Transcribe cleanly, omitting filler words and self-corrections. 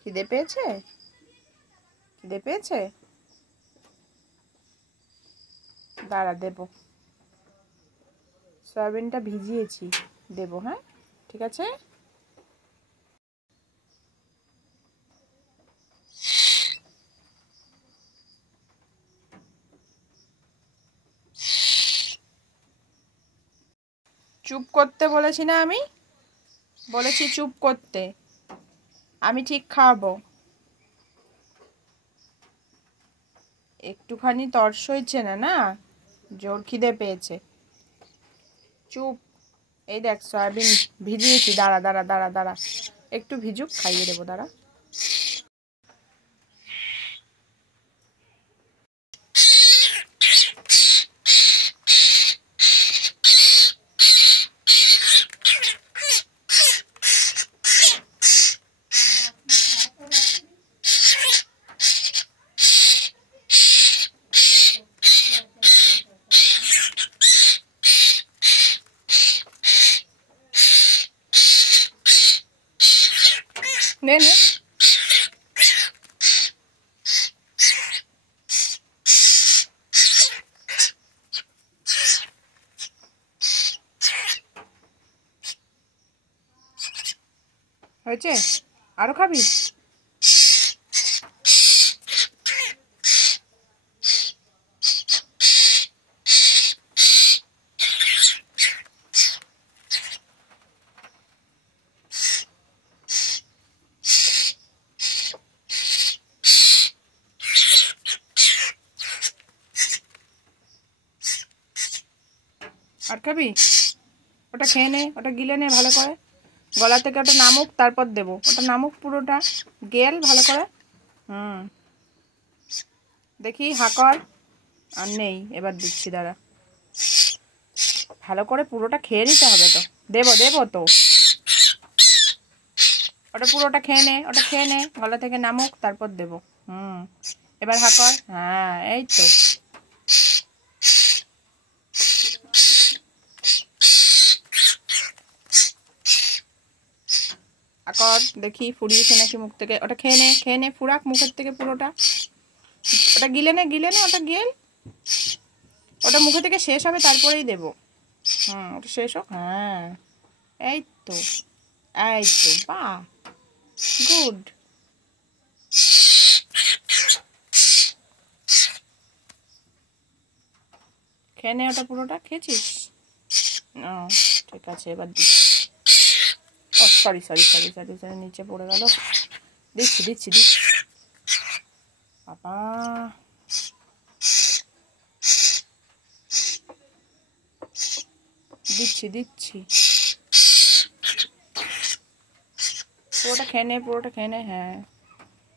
খিদে পেয়েছে? খিদে পেয়েছে? দাঁড়া দেবো, সয়াবিনটা ভিজিয়েছি, দেবো। হ্যাঁ ঠিক আছে। চুপ করতে বলেছি না? আমি বলেছি চুপ করতে। আমি ঠিক খাওয়াবো। একটুখানি তর্স হয়েছে না? না, জোর খিদে পেয়েছে। চুপ। এই দেখ সয়াবিন ভিজিয়েছি, দাঁড়া দাঁড়া দাঁড়া দাঁড়া, একটু ভিজুক, খাইয়ে দেবো, দাঁড়া। নে নে। হয়েছে? আরো খাবি? আর খাবি? ওটা খেয়ে নে, ওটা গিলে নে ভালো করে, গলা থেকে ওটা নামুক, তারপর দেবো। ওটা নামুক পুরোটা, গেল ভালো করে। দেখি হাকর। আর নেই, এবার দিচ্ছি, দাঁড়া। ভালো করে পুরোটা খেয়ে নিতে হবে তো। দেবো দেবো তো। ওটা পুরোটা খেয়ে নে, ওটা খেয়ে নে, গলা থেকে নামুক, তারপর দেবো। এবার হাকর। হ্যাঁ এই তো। আকর দেখি ফুরিয়েছে নাকি মুখ থেকে। ওটা খেয়ে নে, খেয়ে নে, ফুরাক মুখের থেকে পুরোটা। ওটা গিলে নে, গিলে নে, ওটা গেল। ওটা মুখে থেকে শেষ হবে, তারপরেই দেবো। ওটা শেষ হোক। হ্যাঁ এই তো, এই তো, বাহ, গুড। খেয়ে নে ওটা পুরোটা। খেয়েছিস? ঠিক আছে, এবার দিচ্ছি। Oh sorry sorry sorry sorry sorry, নিচে পড়ে গেল। দিচ্ছি দিচ্ছি দিচ্ছি। বাবা, দিচ্ছি দিচ্ছি। পুরোটা খেয়ে নে, পুরোটা খেয়ে নে। হ্যাঁ